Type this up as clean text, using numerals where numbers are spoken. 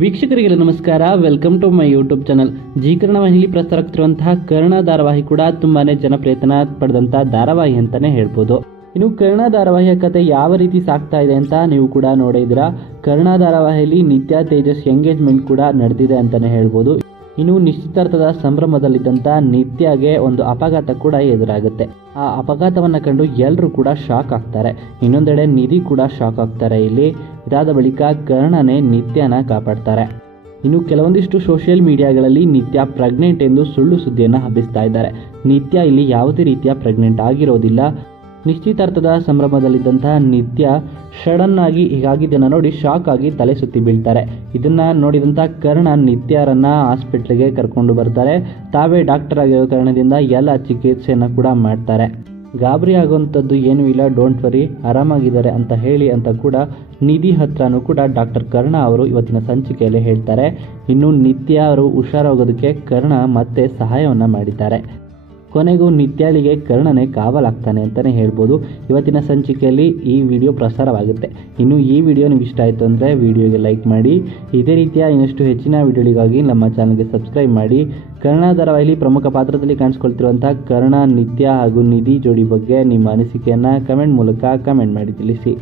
ವೀಕ್ಷಕರಿಗೆ ನಮಸ್ಕಾರ. Welcome to my YouTube channel. ಜೀಕರಣ ವಾಹಿನಿ ಪ್ರಸಾರವಾಗುತ್ತಿರುವಂತಹ ಕರ್ಣ ಧಾರಾವಾಹಿ ಕೂಡ ತುಂಬಾನೇ ಜನಪ್ರಿಯತನ ಪಡೆದಂತಹ ಧಾರಾವಾಹಿ ಅಂತಾನೆ ಹೇಳ್ಬೋದು. ಇನ್ನು ಕರ್ಣ ಧಾರಾವಾಹಿಯ ಕತೆ ಯಾವ ರೀತಿ ಸಾಗ್ತಾ ಇದೆ ಅಂತ ನೀವು ಕೂಡ ನೋಡಿದಿರಾ. ಕರ್ಣ ಧಾರಾವಾಹಿಯಲ್ಲಿ ನಿತ್ಯ ತೇಜಸ್ ಎಂಗೇಜ್ಮೆಂಟ್ ಕೂಡ ನಡೆದಿದೆ ಅಂತಾನೆ ಹೇಳ್ಬೋದು. ಇನ್ನು ನಿಶ್ಚಿತಾರ್ಥದ ಸಂಭ್ರಮದಲ್ಲಿದ್ದಂಥ ನಿತ್ಯಗೆ ಒಂದು ಅಪಘಾತ ಕೂಡ ಎದುರಾಗುತ್ತೆ. ಆ ಅಪಘಾತವನ್ನು ಕಂಡು ಎಲ್ಲರೂ ಕೂಡ ಶಾಕ್ ಆಗ್ತಾರೆ. ಇನ್ನೊಂದೆಡೆ ನಿಧಿ ಕೂಡ ಶಾಕ್ ಆಗ್ತಾರೆ. ಇಲ್ಲಿ ಇದಾದ ಬಳಿಕ ಕರ್ಣನೇ ನಿತ್ಯನ ಕಾಪಾಡ್ತಾರೆ. ಇನ್ನು ಕೆಲವೊಂದಿಷ್ಟು ಸೋಷಿಯಲ್ ಮೀಡಿಯಾಗಳಲ್ಲಿ ನಿತ್ಯ ಪ್ರೆಗ್ನೆಂಟ್ ಎಂದು ಸುಳ್ಳು ಸುದ್ದಿಯನ್ನು ಹಬ್ಬಿಸ್ತಾ ಇದ್ದಾರೆ. ನಿತ್ಯ ಇಲ್ಲಿ ಯಾವುದೇ ರೀತಿಯ ಪ್ರೆಗ್ನೆಂಟ್ ಆಗಿರೋದಿಲ್ಲ. ನಿಶ್ಚಿತಾರ್ಥದ ಸಂಭ್ರಮದಲ್ಲಿದ್ದಂತಹ ನಿತ್ಯ ಸಡನ್ ಆಗಿ ಹೀಗಾಗಿದ್ದನ್ನು ನೋಡಿ ಶಾಕ್ ಆಗಿ ತಲೆ ಸುತ್ತಿ ಬೀಳ್ತಾರೆ. ಇದನ್ನ ನೋಡಿದಂಥ ಕರ್ಣ ನಿತ್ಯರನ್ನ ಹಾಸ್ಪಿಟ್ಲಿಗೆ ಕರ್ಕೊಂಡು ಬರ್ತಾರೆ. ತಾವೇ ಡಾಕ್ಟರ್ ಆಗಿರೋ ಕಾರಣದಿಂದ ಎಲ್ಲ ಚಿಕಿತ್ಸೆಯನ್ನು ಕೂಡ ಮಾಡ್ತಾರೆ. ಗಾಬರಿ ಆಗುವಂಥದ್ದು ಏನೂ ಇಲ್ಲ, ಡೋಂಟ್ ವರಿ, ಆರಾಮಾಗಿದ್ದಾರೆ ಅಂತ ಹೇಳಿ ಅಂತ ಕೂಡ ನಿಧಿ ಹತ್ರನೂ ಕೂಡ ಡಾಕ್ಟರ್ ಕರ್ಣ ಅವರು ಇವತ್ತಿನ ಸಂಚಿಕೆಯಲ್ಲಿ ಹೇಳ್ತಾರೆ. ಇನ್ನು ನಿತ್ಯ ಅವರು ಹುಷಾರಾಗೋದಕ್ಕೆ ಕರ್ಣ ಮತ್ತೆ ಸಹಾಯವನ್ನು ಮಾಡಿದ್ದಾರೆ. ಕೊನೆಗೂ ನಿತ್ಯಾಳಿಗೆ ಕರ್ಣನೇ ಕಾವಲಾಗ್ತಾನೆ ಅಂತಲೇ ಹೇಳ್ಬೋದು. ಇವತ್ತಿನ ಸಂಚಿಕೆಯಲ್ಲಿ ಈ ವಿಡಿಯೋ ಪ್ರಸಾರವಾಗುತ್ತೆ. ಇನ್ನು ಈ ವಿಡಿಯೋ ನಿಮ್ಗೆ ಇಷ್ಟ ಆಯಿತು ಅಂದರೆ ವಿಡಿಯೋಗೆ ಲೈಕ್ ಮಾಡಿ. ಇದೇ ರೀತಿಯ ಇನ್ನಷ್ಟು ಹೆಚ್ಚಿನ ವಿಡಿಯೋಗಳಿಗಾಗಿ ನಮ್ಮ ಚಾನಲ್ಗೆ ಸಬ್ಸ್ಕ್ರೈಬ್ ಮಾಡಿ. ಕರ್ಣ ಧಾರಾವಾಹಿಯಲ್ಲಿ ಪ್ರಮುಖ ಪಾತ್ರದಲ್ಲಿ ಕಾಣಿಸ್ಕೊಳ್ತಿರುವಂಥ ಕರ್ಣ, ನಿತ್ಯ ಹಾಗೂ ನಿಧಿ ಜೋಡಿ ಬಗ್ಗೆ ನಿಮ್ಮ ಅನಿಸಿಕೆಯನ್ನು ಕಮೆಂಟ್ ಮೂಲಕ ಕಮೆಂಟ್ ಮಾಡಿ ತಿಳಿಸಿ.